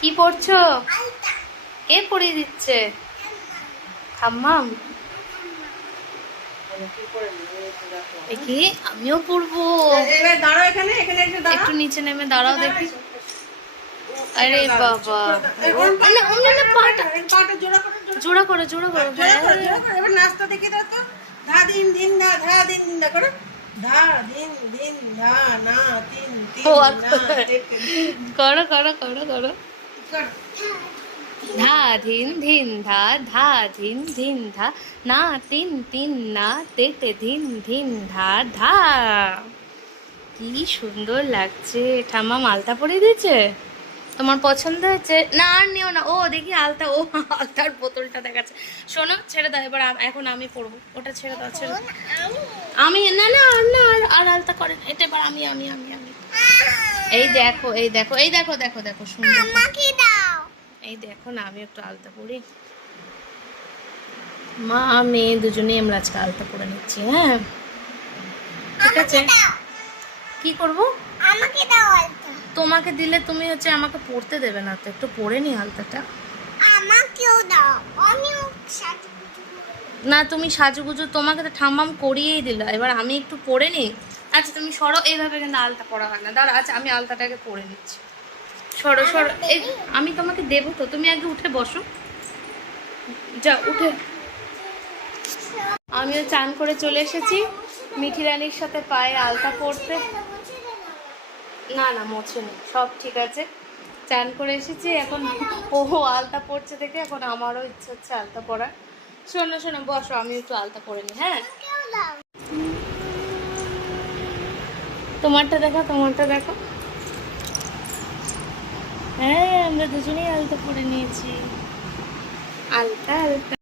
কি পড়ছো? কে পড়িয়ে দিচ্ছে? হাম্মাম। দেখি আমিও পড়বো। একটু নিচে নেমে দাঁড়াও দেখি। আরে বাবা, জোড়া করো জোড়া করো। এবার নাচটা দেখে দাও তো। ধা দিন দিন ধা, ধা দিন দিন ধা করো। ধা দিন দিন ধা না তিন তিন না করো করো করো করো। ধা ধিন ধিন ধা, ধা ধিন ধিন ধা, না তিন তিন না তেতে ধিন ধিন ধা ধা। কি সুন্দর লাগছে। ঠাম্মা আলতা পরিয়ে দিয়েছে? তোমার পছন্দ হয়েছে? না আর নিও না। ও দেখি আলতা, ও আলতার বোতলটা দেখাচ্ছে। শোনো, ছেড়ে দাও এবার। এখন আমি পরবো। ওটা ছেড়ে দাও, ছেড়ে দাও। আমি না না না আর আলতা করেন। এটা এবার আমি আমি আমি আমি এই দেখো এই দেখো এই দেখো দেখো দেখো সুন্দর। এই দেখো না, আমি একটু আলতা পরি। মা মেয়ে দুজনেই আমরা আজকে আলতা পরে নিচ্ছি। হ্যাঁ ঠিক আছে। কি করবো? আমাকে দাও আলতা। তোমাকে দিলে তুমি হচ্ছে আমাকে পড়তে দেবে না তো। একটু পরে নি আলতাটা। আমাকেও দাও, আমিও না তুমি সাজুগুজু, তোমাকে তো ঠাম্মাম করিয়েই দিল। এবার আমি একটু পরে নি। আচ্ছা তুমি সরো, এইভাবে কিন্তু আলতা পরা হয় না। দাঁড়া, আচ্ছা আমি আলতাটাকে পরে নিচ্ছি। সরো সরো, এই আমি তোমাকে দেবো তো, তুমি আগে উঠে বসো। যা উঠে। আমিও চান করে চলে এসেছি মিঠি রানীর সাথে পায়ে আলতা পরতে। না না মোছেনি, সব ঠিক আছে। চান করে এসেছি এখন। ও আলতা পরছে দেখে এখন আমারও ইচ্ছে হচ্ছে আলতা পরার। শোনো শোনো, বসো, আমি একটু আলতা পরে নি। হ্যাঁ তোমারটা দেখো, তোমারটা দেখো। হ্যাঁ আমরা দুজনেই আলতা পরে নিয়েছি। আলতা আলতা।